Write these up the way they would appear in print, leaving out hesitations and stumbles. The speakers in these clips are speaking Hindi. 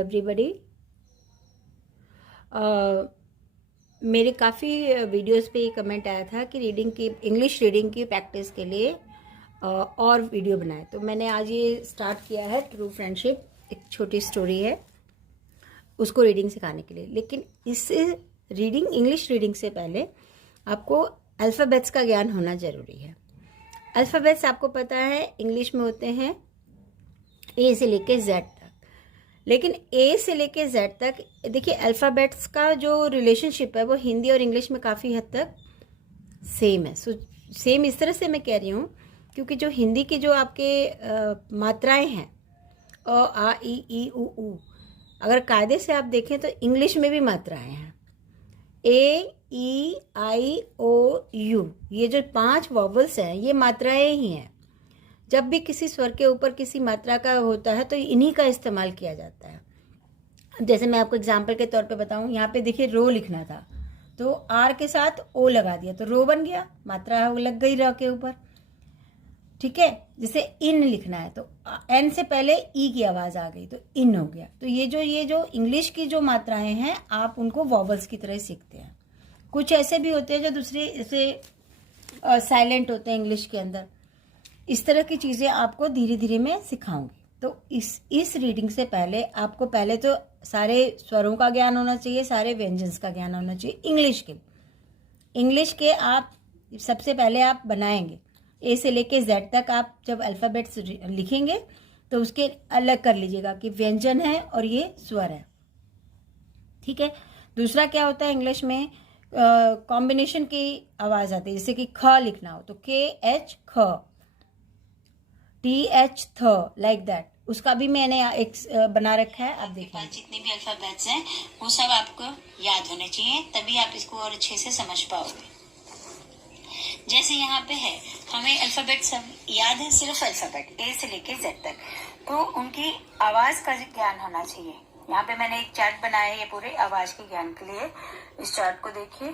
एवरीबडी। मेरे काफ़ी वीडियोस पे ये कमेंट आया था कि रीडिंग की इंग्लिश रीडिंग की प्रैक्टिस के लिए और वीडियो बनाए, तो मैंने आज ये स्टार्ट किया है। ट्रू फ्रेंडशिप एक छोटी स्टोरी है, उसको रीडिंग सिखाने के लिए। लेकिन इस इंग्लिश रीडिंग से पहले आपको अल्फ़ाबेट्स का ज्ञान होना ज़रूरी है। अल्फ़ाबेट्स आपको पता है इंग्लिश में होते हैं ए से लेके जेड तक, लेकिन ए से लेके जेड तक देखिए अल्फ़ाबेट्स का जो रिलेशनशिप है वो हिंदी और इंग्लिश में काफ़ी हद तक सेम है। सेम इस तरह से मैं कह रही हूँ क्योंकि जो हिंदी की जो आपके मात्राएं हैं अ आ ई उ, अगर कायदे से आप देखें तो इंग्लिश में भी मात्राएं हैं। ए ई आई ओ यू, ये जो 5 वॉवल्स हैं ये मात्राएं ही हैं। जब भी किसी स्वर के ऊपर किसी मात्रा का होता है तो इन्हीं का इस्तेमाल किया जाता है। जैसे मैं आपको एग्जाम्पल के तौर पे बताऊं, यहाँ पे देखिए रो लिखना था तो आर के साथ ओ लगा दिया तो रो बन गया, मात्रा लग गई र के ऊपर। ठीक है, जैसे इन लिखना है तो एन से पहले ई की आवाज आ गई तो इन हो गया। तो ये जो इंग्लिश की जो मात्राएं हैं आप उनको वॉवल्स की तरह सीखते हैं। कुछ ऐसे भी होते हैं जो दूसरे जैसे साइलेंट होते हैं इंग्लिश के अंदर। इस तरह की चीज़ें आपको धीरे धीरे मैं सिखाऊंगी। तो इस रीडिंग से पहले आपको पहले तो सारे स्वरों का ज्ञान होना चाहिए, सारे व्यंजन्स का ज्ञान होना चाहिए। इंग्लिश के आप सबसे पहले आप बनाएंगे ए से लेके जेड तक। आप जब अल्फ़ाबेट्स लिखेंगे तो उसके अलग कर लीजिएगा कि व्यंजन है और ये स्वर है। ठीक है। दूसरा क्या होता है इंग्लिश में, कॉम्बिनेशन की आवाज़ आती है। जैसे कि ख लिखना हो तो के एच ख, टी एच थ, लाइक दैट। उसका भी मैंने एक बना रखा है, आप देखिए। जितने भी अल्फाबेट्स हैं वो सब आपको याद होने चाहिए, तभी आप इसको और अच्छे से समझ पाओगे। जैसे यहाँ पे है, हमें अल्फाबेट सब याद है, सिर्फ अल्फाबेट ए से लेके जेड तक, तो उनकी आवाज का ज्ञान होना चाहिए। यहाँ पे मैंने एक चार्ट बनाया है पूरे आवाज के ज्ञान के लिए। इस चार्ट को देखिए।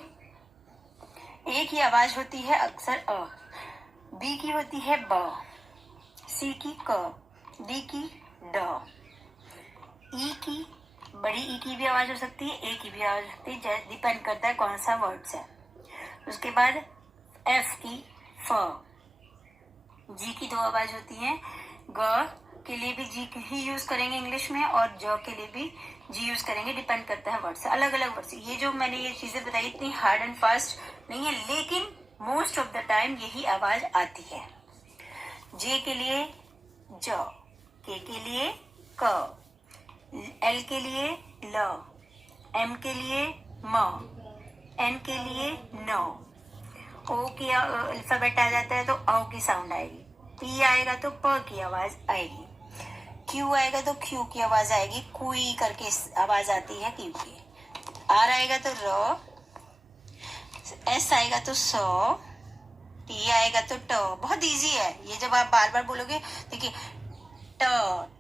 ए की आवाज होती है अक्सर अ, बी की होती है ब, सी की क, डी की ड, ई की बड़ी ई की भी आवाज हो सकती है, ए की भी आवाज हो सकती है, डिपेंड करता है कौन सा वर्ड्स है। उसके बाद एफ की फ, जी की 2 आवाज होती है, ग के लिए भी जी ही यूज करेंगे इंग्लिश में और ज के लिए भी जी यूज करेंगे, डिपेंड करता है वर्ड से, अलग अलग वर्ड से। ये जो मैंने ये चीजें बताई इतनी हार्ड एंड फास्ट नहीं है, लेकिन मोस्ट ऑफ द टाइम यही आवाज आती है। जे के लिए ज, के लिए क, एल के लिए ल, एम के लिए म, एन के लिए न, ओ की अल्फाबेट आ जाता है तो औ की साउंड आएगी, पी आएगा तो प की आवाज आएगी, क्यू आएगा तो क्यू की आवाज आएगी, कुई करके आवाज आती है क्यू की, आर आएगा तो र, एस आएगा तो स, टी आएगा तो ट। बहुत इजी है ये, जब आप बार बार बोलोगे देखिए ट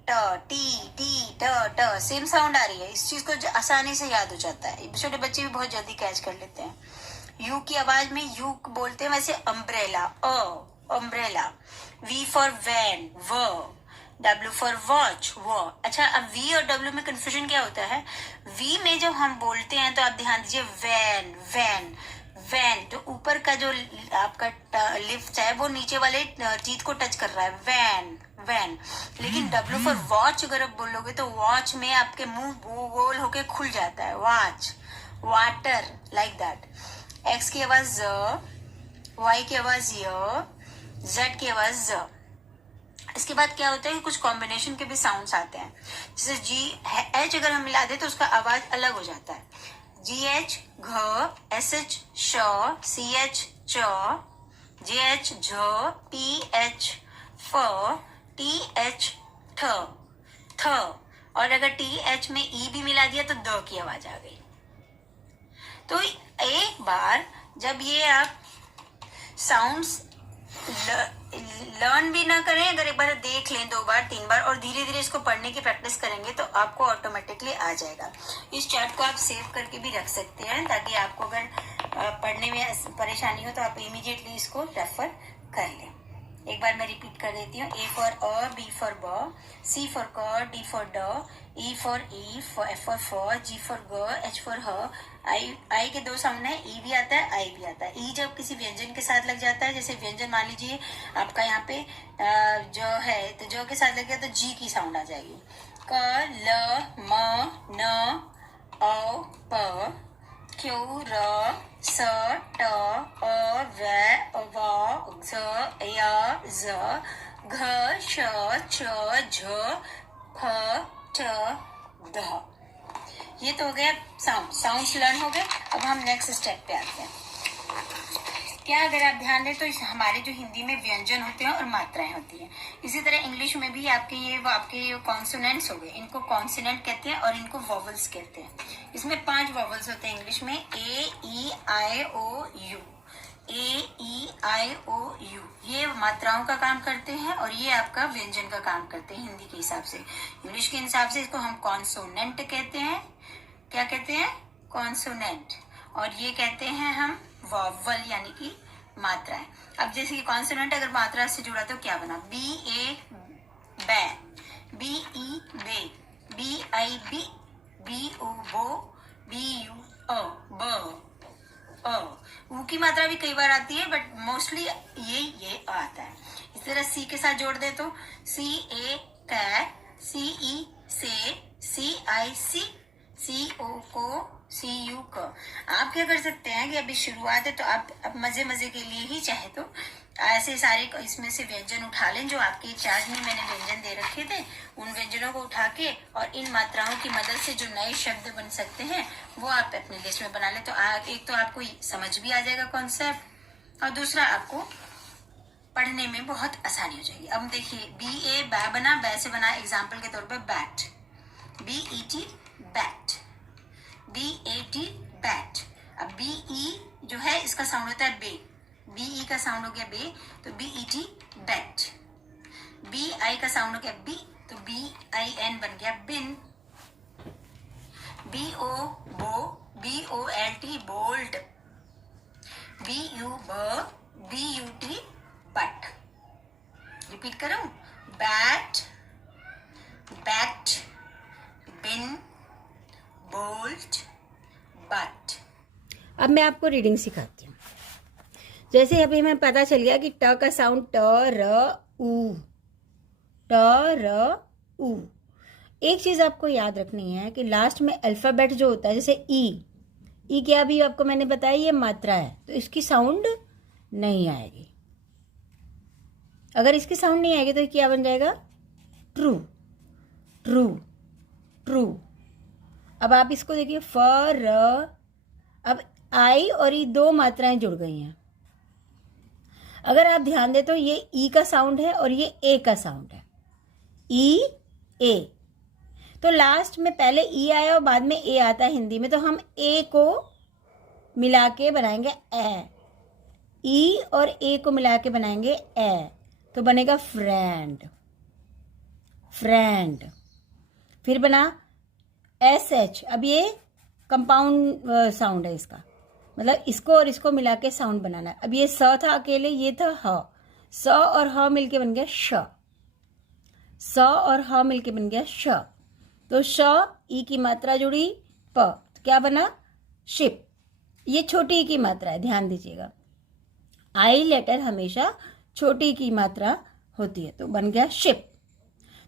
ट टी टी ट ट सेम साउंड आ रही है, इस चीज को आसानी से याद हो जाता है। छोटे बच्चे भी बहुत जल्दी कैच कर लेते हैं। यू की आवाज में यू बोलते हैं वैसे umbrella umbrella, V for van व, डब्ल्यू फॉर वॉच वो। अच्छा, अब वी और डब्ल्यू में कंफ्यूजन क्या होता है, वी में जब हम बोलते हैं तो आप ध्यान दीजिए वैन वैन वैन, तो ऊपर का जो आपका लिफ्ट है वो नीचे वाले टीथ को टच कर रहा है, वैन वैन। लेकिन डब्ल्यू फॉर वॉच अगर आप बोलोगे तो वॉच में आपके मुंह गोल होके खुल जाता है, watch water, like that. X की आवाज ज, वाई की आवाज य, जेड की आवाज ज। इसके बाद क्या होता है कि कुछ कॉम्बिनेशन के भी साउंड्स आते हैं। जैसे जी एच अगर हम मिला दे तो उसका आवाज अलग हो जाता है। जी एच घ, एस एच श, सी एच च, जे एच झ, पी एच फ, टी एच ठ थ। और अगर टी एच में ई भी मिला दिया तो द की आवाज आ गई। तो एक बार जब ये आप साउंड्स लर्न भी ना करें, अगर एक बार देख लें 2 बार 3 बार और धीरे धीरे इसको पढ़ने की प्रैक्टिस करेंगे तो आपको ऑटोमेटिकली आ जाएगा। इस चार्ट को आप सेव करके भी रख सकते हैं ताकि आपको अगर पढ़ने में परेशानी हो तो आप इमीडिएटली इसको रेफर कर लें। एक बार मैं रिपीट कर देती हूँ। A for a, B for b, C for c, D for d, E for e, F for f, G for g, H for h। I के दो साउंड है, E भी आता है, I भी आता है। E जब किसी व्यंजन के साथ लग जाता है, जैसे व्यंजन मान लीजिए आपका यहाँ पे जो है, तो जो के साथ लग गया तो G की साउंड आ जाएगी। क, ल, म, न, औ, प, क्यू, र, स, ट, अ, व, व, ज, य, ज, घ, श, छ, झ, फ, ठ, ध। ये तो हो गया साउंड्स लर्न हो गए। अब हम नेक्स्ट स्टेप पे आते हैं। क्या अगर आप ध्यान दें तो हमारे जो हिंदी में व्यंजन होते हैं और मात्राएं होती हैं, इसी तरह इंग्लिश में भी आपके कॉन्सोनेंट्स हो गए, इनको कॉन्सोनेंट कहते हैं और इनको वॉवल्स कहते हैं। इसमें 5 वॉवल्स होते हैं इंग्लिश में, ए, ई, आई, ओ, you. A, E, I, O, you ये मात्राओं का काम करते हैं और ये आपका व्यंजन का काम करते हैं हिंदी के हिसाब से। इंग्लिश के हिसाब से इसको हम कॉन्सोनेंट कहते हैं। क्या कहते हैं? कॉन्सोनेंट। और ये कहते हैं हम वॉवल यानी कि मात्राएं। अब जैसे कि कॉन्सोनेंट अगर मात्रा से जुड़ा तो क्या बना? बी, ए, बै, बी, ई, बे, बी, आई, बी, बी, ओ, बो, बी, यू, अ, ब, ऊ की मात्रा भी कई बार आती है, बट मोस्टली ये आता है। इस तरह सी के साथ जोड़ दे तो सी, ए, कै, सी, ई, से, सी, आई, सी, सी, ओ, को, सी, यू, क। आप क्या कर सकते हैं कि अभी शुरुआत है तो आप अब मजे के लिए ही चाहे तो ऐसे सारे इसमें से व्यंजन उठा लें जो आपके चार्ट में मैंने व्यंजन दे रखे थे, उन व्यंजनों को उठा के और इन मात्राओं की मदद से जो नए शब्द बन सकते हैं वो आप अपनी लिस्ट में बना लें। तो एक तो आपको समझ भी आ जाएगा कॉन्सेप्ट, और दूसरा आपको पढ़ने में बहुत आसानी हो जाएगी। अब देखिए, बी, ए, बै बना, बै से बना एग्जाम्पल के तौर पर बैट, बी, ई, टी, बैट, बी, ए, टी, बैट। अब बी, ई जो है इसका साउंड होता है बे, बी, ई का साउंड हो गया बे, तो बी, ई, टी, बैट। बी, आई का साउंड हो गया बी, तो बी, आई, एन बन गया बिन। बी, ओ, बो, B, O, L, T, bolt. B, U, ब, B, U, T, but. Repeat करूं? Bat, bat, bin, bolt, but. अब मैं आपको रीडिंग सिखाती हूँ। जैसे अभी हमें पता चल गया कि ट का साउंड ट, र, उ, ट, र, उ। एक चीज आपको याद रखनी है कि लास्ट में अल्फाबेट जो होता है, जैसे ई क्या अभी आपको मैंने बताया ये मात्रा है, तो इसकी साउंड नहीं आएगी। अगर इसकी साउंड नहीं आएगी तो क्या बन जाएगा? True, true, true. अब आप इसको देखिए, फ, र, अब आई और ई दो मात्राएं जुड़ गई हैं। अगर आप ध्यान दें तो ये ई का साउंड है और ये ए का साउंड है, ई, ए। तो लास्ट में पहले ई आया और बाद में ए आता है हिंदी में, तो हम ए को मिला के बनाएंगे ए, ई और ए को मिला के बनाएंगे ए, तो बनेगा फ्रेंड, फ्रेंड। फिर बना एस, एच। अब ये कंपाउंड साउंड है इसका, मतलब इसको और इसको मिला के साउंड बनाना है। अब ये स था अकेले, ये था ह, स और ह मिलके बन गया श, स और ह मिलके बन गया श। तो श, ई की मात्रा जुड़ी प, तो क्या बना? शिप। ये छोटी ई की मात्रा है, ध्यान दीजिएगा। आई लेटर हमेशा छोटी की मात्रा होती है, तो बन गया शिप।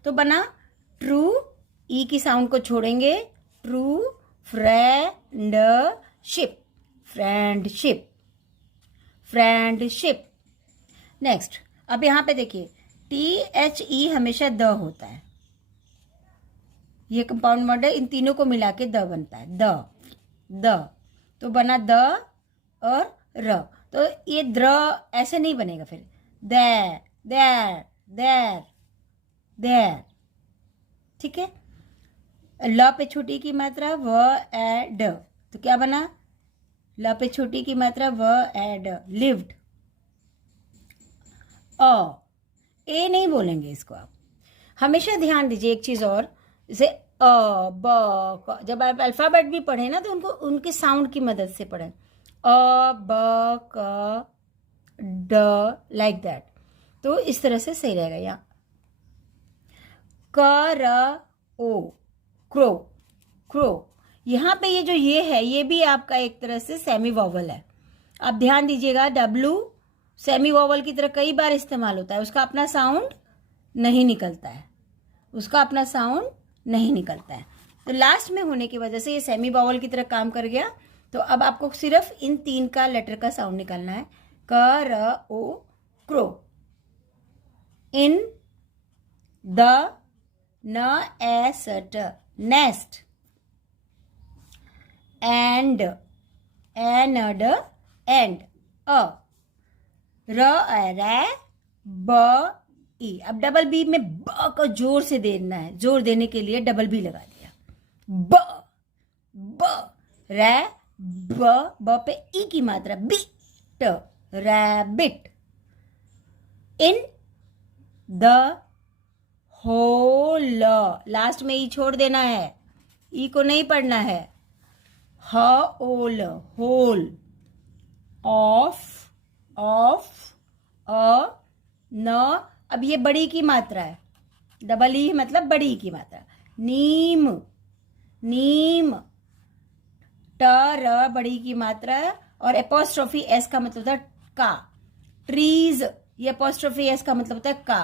तो बना ट्रू, ई की साउंड को छोड़ेंगे, true, friendship, friendship, friendship. Next, अब यहां पे देखिए, टी, एच, ई हमेशा द होता है, ये कंपाउंड वर्ड है, इन तीनों को मिला के द बनता है, द। तो बना द और र। तो ये द्र ऐसे नहीं बनेगा, फिर देर, देर, देर, देर। ठीक है। ल पे छोटी की मात्रा व, ए, ड, तो क्या बना? ल पे छोटी की मात्रा व, ए, ड, लिव्ड। ए नहीं बोलेंगे इसको आप। हमेशा ध्यान दीजिए एक चीज और, जैसे अ, ब, क, जब आप अल्फाबेट भी पढ़े ना तो उनको उनके साउंड की मदद से पढ़ें। अ, ब, क, ड, लाइक दैट। तो इस तरह से सही रहेगा। यहाँ क र ओ, क्रो, क्रो। यहाँ पे ये जो ये है, ये भी आपका एक तरह से सेमी वॉवल है। आप ध्यान दीजिएगा, डब्लू सेमी वॉवल की तरह कई बार इस्तेमाल होता है, उसका अपना साउंड नहीं निकलता है, उसका अपना साउंड नहीं निकलता है। तो लास्ट में होने की वजह से ये सेमी वॉवल की तरह काम कर गया। तो अब आपको सिर्फ इन 3 का लेटर का साउंड निकालना है, क र ओ, क्रो। इन, द, न, ए, स, ट, नेस्ट। एंड, ए, न, ड, एंड, अ, र, रै, ब, ई। अब डबल बी में ब को जोर से देना है, जोर देने के लिए डबल बी लगा दिया। ब, ब, रै, ब पे ई की मात्रा, बी, ट, rabbit. In the hole, last में ई छोड़ देना है, ई को नहीं पढ़ना है। ह ओल, होल। ऑफ, ऑफ, अ, न। अब ये बड़ी की मात्रा है, डबल ई मतलब बड़ी की मात्रा। नीम, नीम। ट, र बड़ी की मात्रा है, और एपोस्ट्रोफी एस का मतलब होता है का। ट्रीज, ये एपोस्ट्रोफी एस का मतलब होता है का।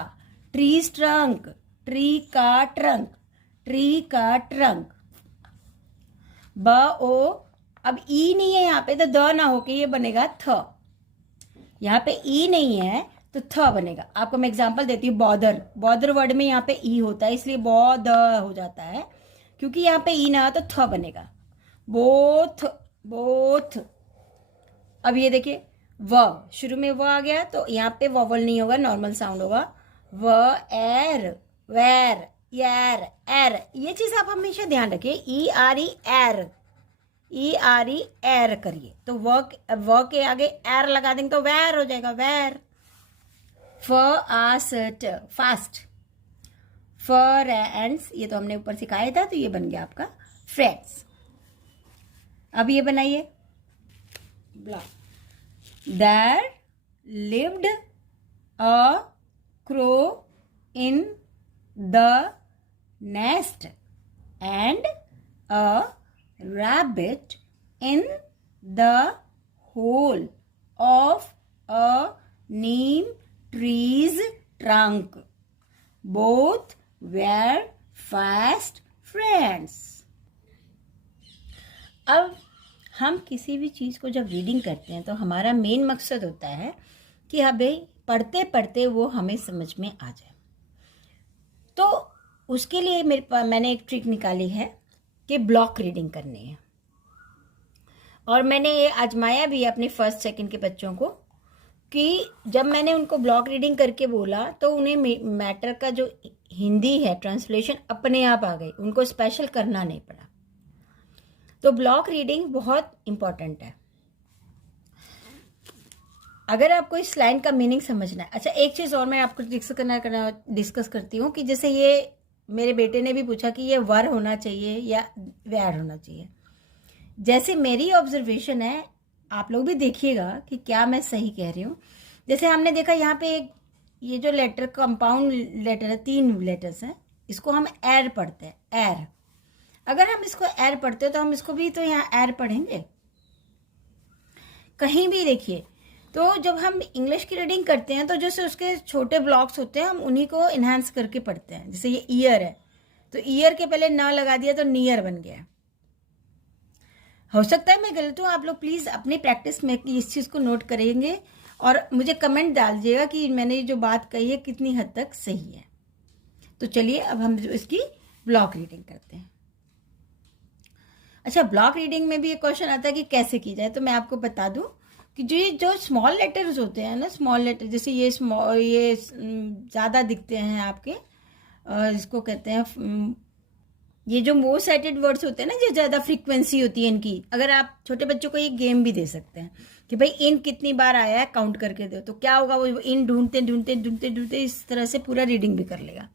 ट्रीज ट्रंक, ट्री का ट्रंक, ट्री का ट्रंक। ब, ओ। अब ई नहीं है यहाँ पे, तो द ना होके ये बनेगा थ। यहाँ पे ई नहीं है तो थ बनेगा। आपको मैं एग्जांपल देती हूँ, बॉदर। बॉदर वर्ड में यहाँ पे ई होता है, इसलिए बॉद हो जाता है, क्योंकि यहाँ पे ई ना हो तो थ बनेगा। Both, both. अब ये देखिए, व, शुरू में व आ गया तो यहाँ पे वॉवल नहीं होगा, नॉर्मल साउंड होगा। व, एर, वेर, यार, एर। ये चीज आप हमेशा ध्यान रखिए, ई आर ई एर, ई आर ई एर करिए तो व के आगे एर लगा देंगे तो वैर हो जाएगा, वैर। फ, आ, स, ट, फास्ट। फ्रेंड्स, ये तो हमने ऊपर सिखाया था, तो ये बन गया आपका फ्रेंड्स। अब ये बनाइए, there lived a crow in the nest and a rabbit in the hole of a neem tree's trunk. Both were fast friends. अब हम किसी भी चीज़ को जब रीडिंग करते हैं तो हमारा मेन मकसद होता है कि हमें पढ़ते पढ़ते वो हमें समझ में आ जाए। तो उसके लिए मैंने एक ट्रिक निकाली है कि ब्लॉक रीडिंग करनी है, और मैंने ये आजमाया भी अपने फर्स्ट सेकंड के बच्चों को, कि जब मैंने उनको ब्लॉक रीडिंग करके बोला तो उन्हें मैटर का जो हिंदी है ट्रांसलेशन अपने आप आ गई, उनको स्पेशल करना नहीं पड़ा। तो ब्लॉक रीडिंग बहुत इंपॉर्टेंट है अगर आपको इस लाइन का मीनिंग समझना है। अच्छा, एक चीज़ और मैं आपको डिस्कस करती हूँ कि जैसे ये मेरे बेटे ने भी पूछा कि ये वर होना चाहिए या वैर होना चाहिए। जैसे मेरी ऑब्जर्वेशन है, आप लोग भी देखिएगा कि क्या मैं सही कह रही हूँ। जैसे हमने देखा यहाँ पे एक ये जो लेटर कंपाउंड लेटर है, 3 लेटर्स हैं, इसको हम एर पढ़ते हैं, एर। अगर हम इसको एर पढ़ते हैं तो हम इसको भी तो यहाँ एर पढ़ेंगे। कहीं भी देखिए, तो जब हम इंग्लिश की रीडिंग करते हैं तो जैसे उसके छोटे ब्लॉक्स होते हैं, हम उन्हीं को इन्हांस करके पढ़ते हैं। जैसे ये ईयर है तो ईयर के पहले न लगा दिया तो नियर बन गया। हो सकता है मैं गलत हूँ, आप लोग प्लीज़ अपनी प्रैक्टिस में इस चीज़ को नोट करेंगे और मुझे कमेंट डाल दीजिएगा कि मैंने जो बात कही है कितनी हद तक सही है। तो चलिए अब हम इसकी ब्लॉक रीडिंग करते हैं। अच्छा, ब्लॉक रीडिंग में भी एक क्वेश्चन आता है कि कैसे की जाए, तो मैं आपको बता दूं कि जो स्मॉल लेटर्स होते हैं ना, स्मॉल लेटर, जैसे ये ज़्यादा दिखते हैं आपके, इसको कहते हैं, ये जो मोर साइटेड वर्ड्स होते हैं ना, जो ज़्यादा फ्रीक्वेंसी होती है इनकी। अगर आप छोटे बच्चों को ये गेम भी दे सकते हैं कि भाई इन कितनी बार आया है काउंट करके दो, तो क्या होगा, वो इन ढूंढते ढूंढते ढूंढते ढूंढते इस तरह से पूरा रीडिंग भी कर लेगा।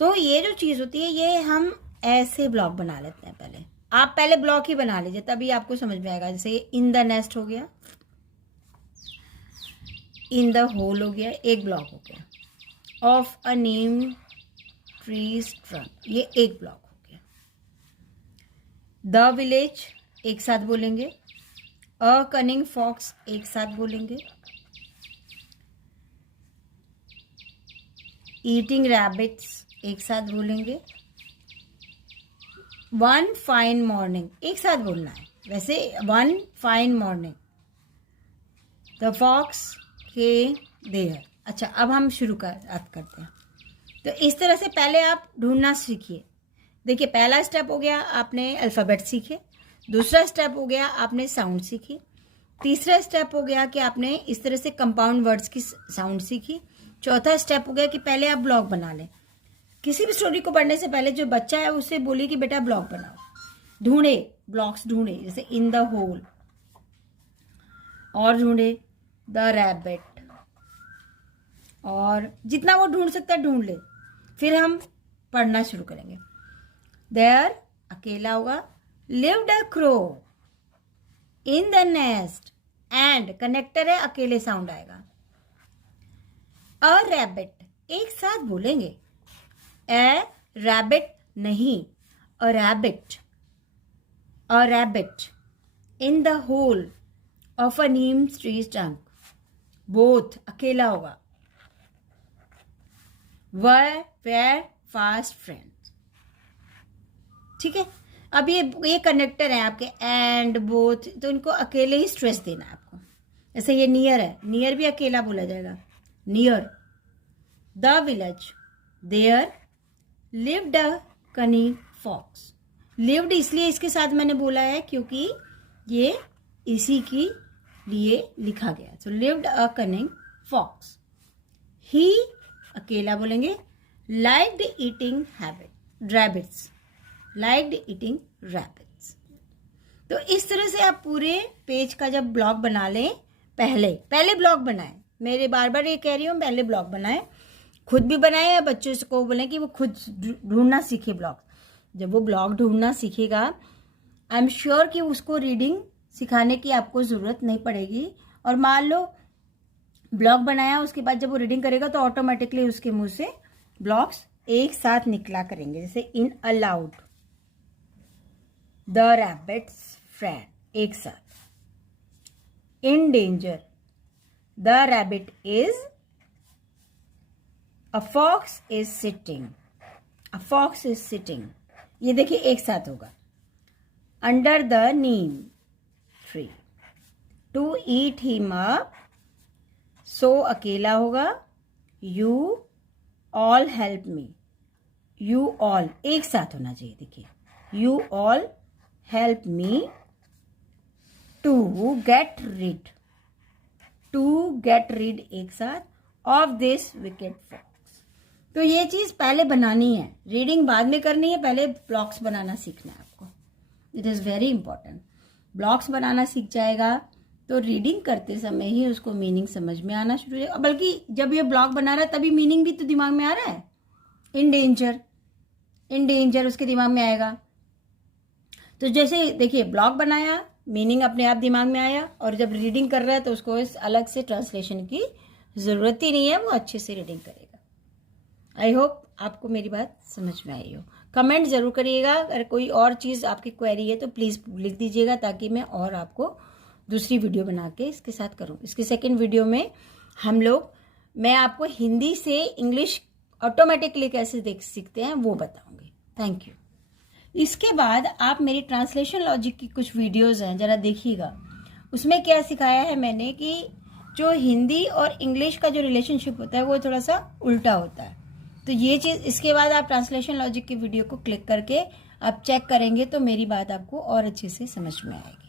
तो ये जो चीज़ होती है, ये हम ऐसे ब्लॉक बना लेते हैं। पहले आप पहले ब्लॉक ही बना लीजिए, तभी आपको समझ में आएगा। जैसे ये इन द नेस्ट हो गया, इन द होल हो गया, एक ब्लॉक हो गया। Of a Neem trees trunk, ये एक ब्लॉक हो गया। द विलेज एक साथ बोलेंगे। अ कनिंग फॉक्स एक साथ बोलेंगे। ईटिंग रैबिट्स एक साथ बोलेंगे। वन फाइन मॉर्निंग एक साथ बोलना है वैसे, one fine morning the fox came there. अच्छा, अब हम शुरू करते हैं। तो इस तरह से पहले आप ढूंढना सीखिए। देखिए, पहला स्टेप हो गया आपने अल्फ़ाबेट सीखे, दूसरा स्टेप हो गया आपने साउंड सीखी, तीसरा स्टेप हो गया कि आपने इस तरह से कंपाउंड वर्ड्स की साउंड सीखी, चौथा स्टेप हो गया कि पहले आप ब्लॉग बना लें। किसी भी स्टोरी को पढ़ने से पहले जो बच्चा है उससे बोलिए कि बेटा ब्लॉग बनाओ, ढूंढे, ब्लॉग्स ढूंढे, जैसे इन द होल, और ढूंढे द रैबिट, और जितना वो ढूंढ सकता है ढूंढ ले। फिर हम पढ़ना शुरू करेंगे। देयर अकेला होगा, lived a crow in the nest, and connector है, अकेले साउंड आएगा। अ रैबिट एक साथ बोलेंगे, ए रैबिट नहीं, a rabbit, a rabbit in the hole of a neem tree trunk, both अकेला होगा। वेर फास्ट फ्रेंड्स, ठीक है। अब ये कनेक्टर है आपके, एंड बोथ, तो इनको अकेले ही स्ट्रेस देना है आपको। जैसे ये नियर है, नियर भी अकेला बोला जाएगा, near. The village, there lived a cunning fox. Lived इसलिए इसके साथ मैंने बोला है क्योंकि ये इसी के लिए लिखा गया। सो लिव्ड अ कनिंग फॉक्स। ही अकेला बोलेंगे, liked eating rabbits, liked eating rabbits. तो इस तरह से आप पूरे पेज का जब ब्लॉग बना लें, पहले ब्लॉग बनाएं। मेरे बार बार ये कह रही हूँ, पहले ब्लॉग बनाएं, खुद भी बनाएं या बच्चों को बोलें कि वो खुद ढूंढना सीखे ब्लॉग। जब वो ब्लॉग ढूंढना सीखेगा, आई एम श्योर कि उसको रीडिंग सिखाने की आपको ज़रूरत नहीं पड़ेगी। और मान लो ब्लॉग बनाया, उसके बाद जब वो रीडिंग करेगा तो ऑटोमेटिकली उसके मुंह से ब्लॉग्स एक साथ निकला करेंगे। जैसे in aloud, the rabbit's friend, एक साथ। In danger, the rabbit is, a fox is sitting, a fox is sitting, ये देखिए एक साथ होगा। Under the neem tree, to eat him up, so अकेला होगा। You all help me, you all एक साथ होना चाहिए, देखिए, you all help me to get read, to get read एक साथ, ऑफ दिस विकेट फॉक्स। तो ये चीज पहले बनानी है, रीडिंग बाद में करनी है, पहले ब्लॉक्स बनाना सीखना है आपको। It is very important. Blocks बनाना सीख जाएगा तो रीडिंग करते समय ही उसको मीनिंग समझ में आना शुरू हो जाएगा। बल्कि जब ये ब्लॉग बना रहा है तभी मीनिंग भी तो दिमाग में आ रहा है। इन डेंजर, इन डेंजर उसके दिमाग में आएगा। तो जैसे देखिए, ब्लॉग बनाया, मीनिंग अपने आप दिमाग में आया, और जब रीडिंग कर रहा है तो उसको इस अलग से ट्रांसलेशन की ज़रूरत ही नहीं है, वो अच्छे से रीडिंग करेगा। आई होप आपको मेरी बात समझ में आई हो। कमेंट ज़रूर करिएगा। अगर कोई और चीज़ आपकी क्वेरी है तो प्लीज़ लिख दीजिएगा, ताकि मैं और आपको दूसरी वीडियो बना के इसके साथ करूं। इसके सेकंड वीडियो में मैं आपको हिंदी से इंग्लिश ऑटोमेटिकली कैसे सीखते हैं वो बताऊंगी। Thank you. इसके बाद आप मेरी ट्रांसलेशन लॉजिक की कुछ वीडियोस हैं, ज़रा देखिएगा। उसमें क्या सिखाया है मैंने कि जो हिंदी और इंग्लिश का जो रिलेशनशिप होता है वो थोड़ा सा उल्टा होता है। तो ये चीज़ इसके बाद आप ट्रांसलेशन लॉजिक की वीडियो को क्लिक करके आप चेक करेंगे तो मेरी बात आपको और अच्छे से समझ में आएगी।